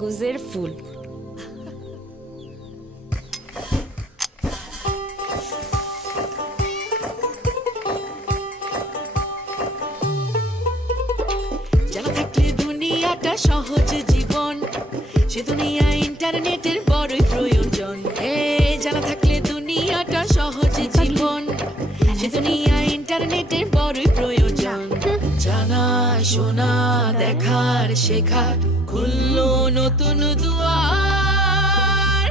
কাগজের ফুল। জানা থাকলে দুনিয়াটা সহজ জীবন, সে দুনিয়া ইন্টারনেটের বড়ই প্রয়োজন। জানা থাকলে দুনিয়াটা সহজ জীবন, সে দুনিয়া ইন্টারনেটের বড়ই প্রয়োজন। জানা শোনা দেখার শেখার খুললো নতুন দুয়ার।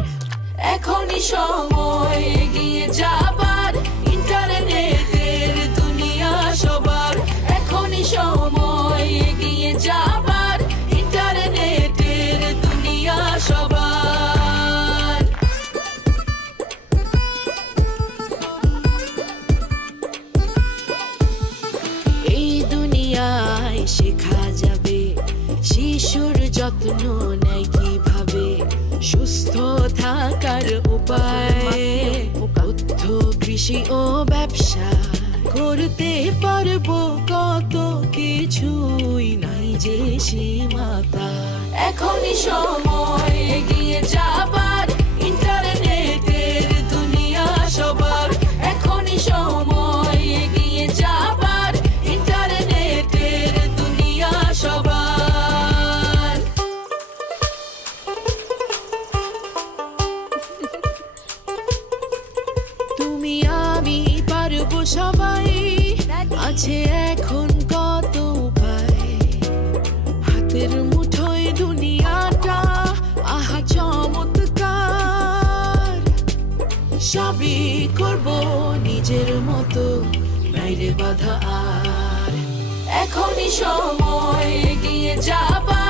এখনই সময় এগিয়ে যাবার, ইন্টারনেটের দুনিয়া সবার। এখনই সময় এগিয়ে যাবার, ইন্টারনেটের দুনিয়া সবার। এই দুনিয়ায় শেখা যাবে শিশুর যত্ন নেয় কিভাবে, সুস্থ থাকার উপায়, তথ্য কৃষি ও ব্যবসা করতে পারবো কত কিছুই নাই যে সীমাতা। এখনই সময় এগিয়ে যাবার, ইন্টারনেটের দুনিয়া সবার। এখনই সময় এগিয়ে যাবার, ইন্টারনেটের দুনিয়া সবার। তুমি আমি পারবো সবাই, আছে এখন কত উপায়। হাতের মুঠোয় দুনিয়াটা, আহা চমৎকার। সবই করবো নিজের মতো, নাইরে বাধা আর। এখনই সময় এগিয়ে যাবার,